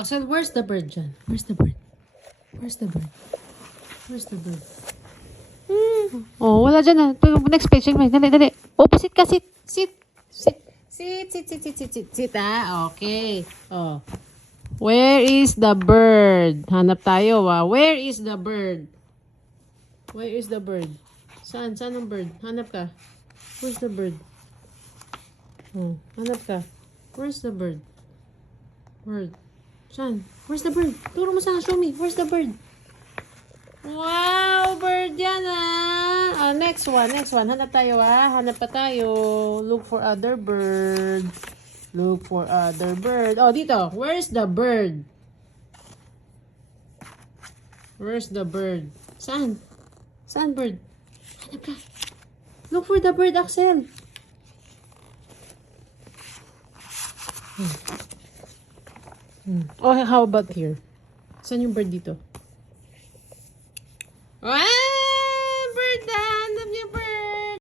Axel, where's the bird dyan? Where's the bird? Where's the bird? Where's the bird? Oh, wala dyan na. Next page. Dali. Opposite ka. Sit. Sit. Okay. Oh. Where is the bird? Hanap tayo, Where is the bird? Where is the bird? Saan? Saan ang bird? Hanap ka. Where's the bird? Oh, hanap ka. Where's the bird? Bird. Saan? Where's the bird? Turo mo sana. Show me. Where's the bird? Wow! Bird yan, next one. Hanap tayo, Hanap pa tayo. Look for other bird. Look for other bird. Oh, dito. Where's the bird? Where's the bird? Saan? Saan bird? Hanap ka. Look for the bird, Axel. Oh, how about here? Saan yung bird dito? Ah!